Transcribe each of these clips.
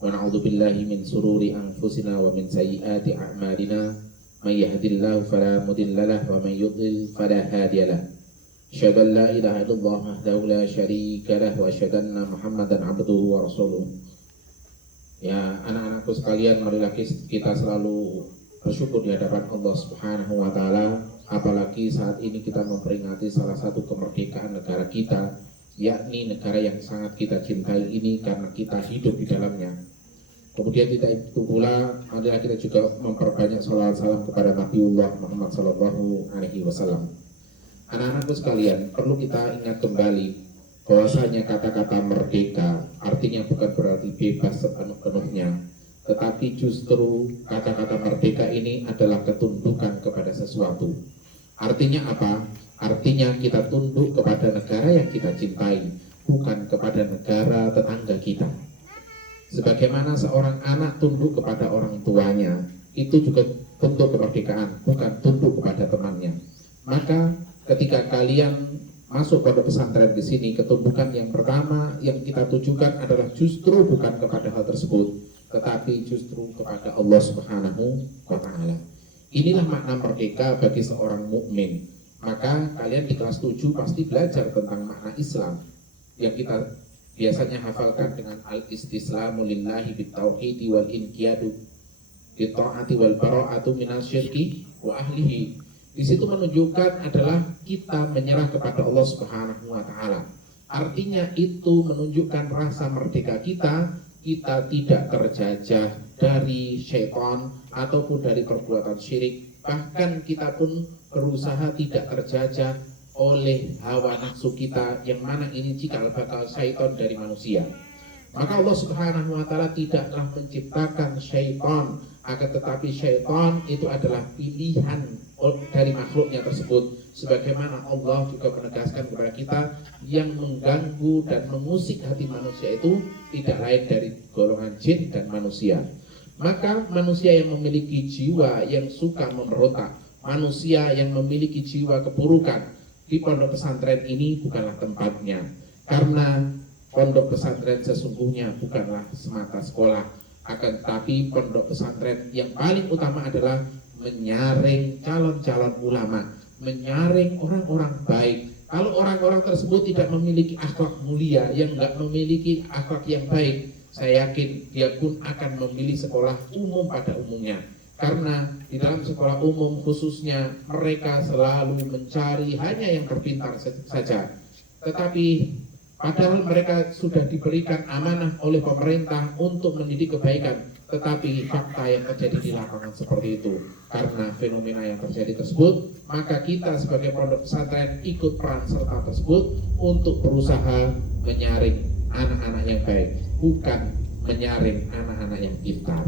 wa na'udzu billahi min sururi anfusina wa min sayyiati a'malina may yahdihillahu fala mudilla lahu wa may yudlil fala hadiya lahu. Asyhadu an la ilaha illallah wahdahu la syarika lahu wa asyhadu anna Muhammadan abduhu wa rasuluh. Ya anak-anakku sekalian, marilah kita selalu bersyukur di hadapan Allah Subhanahu wa taala, apalagi saat ini kita memperingati salah satu kemerdekaan negara kita, yakni negara yang sangat kita cintai ini karena kita hidup di dalamnya. Kemudian kita itu pula, marilah kita juga memperbanyak salawat salam kepada Nabiullah Muhammad sallallahu alaihi wasallam. Anak-anakku sekalian, perlu kita ingat kembali bahwasanya kata-kata merdeka artinya bukan berarti bebas sepenuh-penuhnya, tetapi justru kata-kata merdeka ini adalah ketundukan kepada sesuatu. Artinya apa? Artinya kita tunduk kepada negara yang kita cintai, bukan kepada negara tetangga kita. Sebagaimana seorang anak tunduk kepada orang tuanya, itu juga bentuk kemerdekaan, bukan tunduk kepada temannya. Maka ketika kalian masuk pada pesantren di sini, ketundukan yang pertama yang kita tujukan adalah justru bukan kepada hal tersebut, tetapi justru kepada Allah Subhanahu wa taala. Inilah makna merdeka bagi seorang mukmin. Maka kalian di kelas 7 pasti belajar tentang makna Islam yang kita biasanya hafalkan dengan al-istislamu lillahi bitauhidi wal inqiyadu bitta'ati wal bara'atu minasyirki wa ahlihi. Di situ menunjukkan adalah kita menyerah kepada Allah Subhanahu wa taala. Artinya itu menunjukkan rasa merdeka kita tidak terjajah dari syaitan ataupun dari perbuatan syirik. Bahkan kita pun berusaha tidak terjajah oleh hawa nafsu kita, yang mana ini cikal bakal syaitan dari manusia. Maka Allah Subhanahu wa taala tidaklah menciptakan syaitan, akan tetapi syaitan itu adalah pilihan dari makhluknya tersebut. Sebagaimana Allah juga menegaskan kepada kita, yang mengganggu dan mengusik hati manusia itu tidak lain dari golongan jin dan manusia. Maka manusia yang memiliki jiwa yang suka memberontak, manusia yang memiliki jiwa keburukan, di pondok pesantren ini bukanlah tempatnya. Karena pondok pesantren sesungguhnya bukanlah semata sekolah, akan tetapi pondok pesantren yang paling utama adalah menyaring calon-calon ulama, menyaring orang-orang baik. Kalau orang-orang tersebut tidak memiliki akhlak mulia, yang enggak memiliki akhlak yang baik, saya yakin dia pun akan memilih sekolah umum pada umumnya. Karena di dalam sekolah umum khususnya mereka selalu mencari hanya yang terpintar saja. Tetapi padahal mereka sudah diberikan amanah oleh pemerintah untuk mendidik kebaikan, tetapi fakta yang terjadi di lapangan seperti itu. Karena fenomena yang terjadi tersebut, maka kita sebagai pondok pesantren ikut peran serta tersebut untuk berusaha menyaring anak-anak yang baik, bukan menyaring anak-anak yang pintar.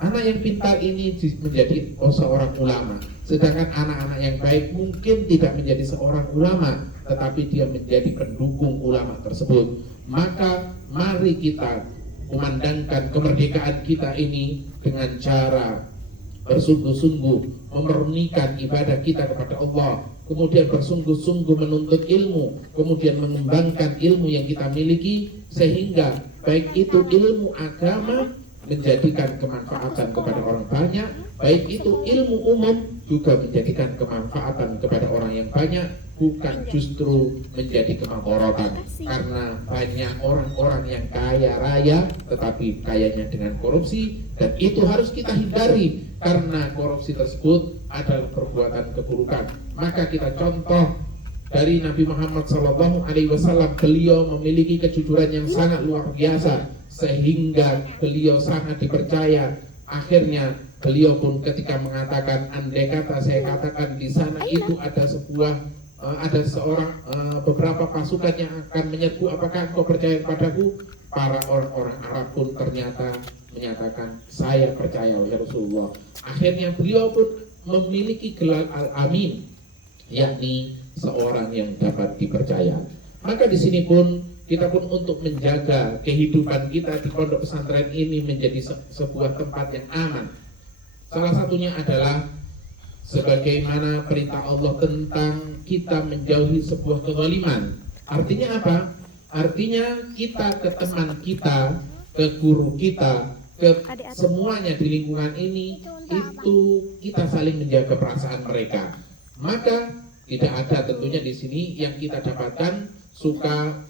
Anak yang pintar ini menjadi seorang ulama, sedangkan anak-anak yang baik mungkin tidak menjadi seorang ulama, tetapi dia menjadi pendukung ulama tersebut. Maka mari kita kumandangkan kemerdekaan kita ini dengan cara bersungguh-sungguh memurnikan ibadah kita kepada Allah, kemudian bersungguh-sungguh menuntut ilmu, kemudian mengembangkan ilmu yang kita miliki, sehingga baik itu ilmu agama menjadikan kemanfaatan kepada orang banyak, baik itu ilmu umum juga menjadikan kemanfaatan kepada orang yang banyak, bukan justru menjadi kemakorotan. Karena banyak orang-orang yang kaya raya tetapi kayanya dengan korupsi, dan itu harus kita hindari karena korupsi tersebut adalah perbuatan keburukan. Maka kita contoh dari Nabi Muhammad SAW, beliau memiliki kejujuran yang sangat luar biasa sehingga beliau sangat dipercaya. Akhirnya beliau pun ketika mengatakan, andai kata saya katakan di sana itu ada beberapa pasukan yang akan menyerbu, apakah engkau percaya kepadaku? Para orang-orang Arab pun ternyata menyatakan, saya percaya ya Rasulullah. Akhirnya beliau pun memiliki gelar Al-Amin, yakni seorang yang dapat dipercaya. Maka di sini pun kita pun untuk menjaga kehidupan kita di pondok pesantren ini menjadi sebuah tempat yang aman. Salah satunya adalah sebagaimana perintah Allah tentang kita menjauhi sebuah kezaliman. Artinya apa? Artinya kita ke teman kita ke guru kita, ke semuanya di lingkungan ini, itu kita saling menjaga perasaan mereka. Maka tidak ada tentunya di sini yang kita dapatkan suka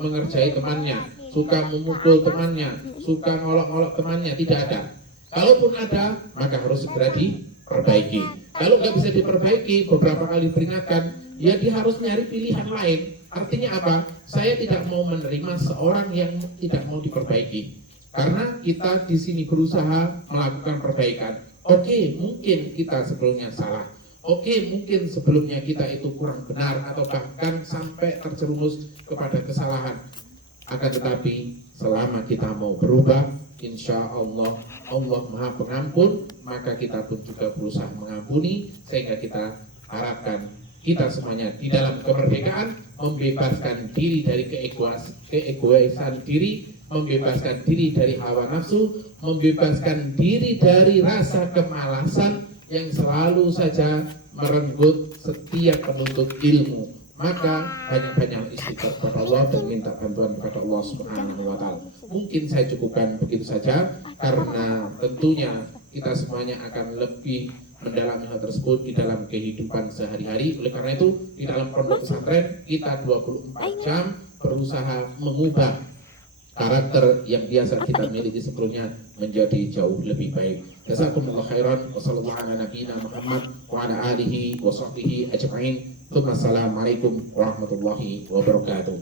mengerjai temannya, suka memukul temannya, suka ngolok-ngolok temannya, tidak ada. Kalaupun ada, maka harus segera diperbaiki. Kalau nggak bisa diperbaiki, beberapa kali peringatkan, ya dia harus nyari pilihan lain. Artinya apa? Saya tidak mau menerima seorang yang tidak mau diperbaiki. Karena kita di sini berusaha melakukan perbaikan. Oke, mungkin kita sebelumnya salah. Oke, mungkin sebelumnya kita itu kurang benar atau bahkan sampai terjerumus kepada kesalahan. Akan tetapi selama kita mau berubah, insya Allah Allah Maha Pengampun, maka kita pun juga berusaha mengampuni, sehingga kita harapkan kita semuanya di dalam kemerdekaan membebaskan diri dari keegoisan diri, membebaskan diri dari hawa nafsu, membebaskan diri dari rasa kemalasan yang selalu saja merenggut setiap penuntut ilmu. Maka banyak-banyak istighfar kepada Allah dan minta bantuan kepada Allah Subhanahu wa Ta'ala. Mungkin saya cukupkan begitu saja, karena tentunya kita semuanya akan lebih mendalami hal tersebut di dalam kehidupan sehari-hari. Oleh karena itu, di dalam pondok pesantren kita 24 jam berusaha mengubah karakter yang biasa kita miliki sebelumnya menjadi jauh lebih baik. Jazakumullah khairan wa sallallahu ala nabiyina Muhammad wa ala alihi wa sahbihi ajma'in. Assalamualaikum warahmatullahi wabarakatuh.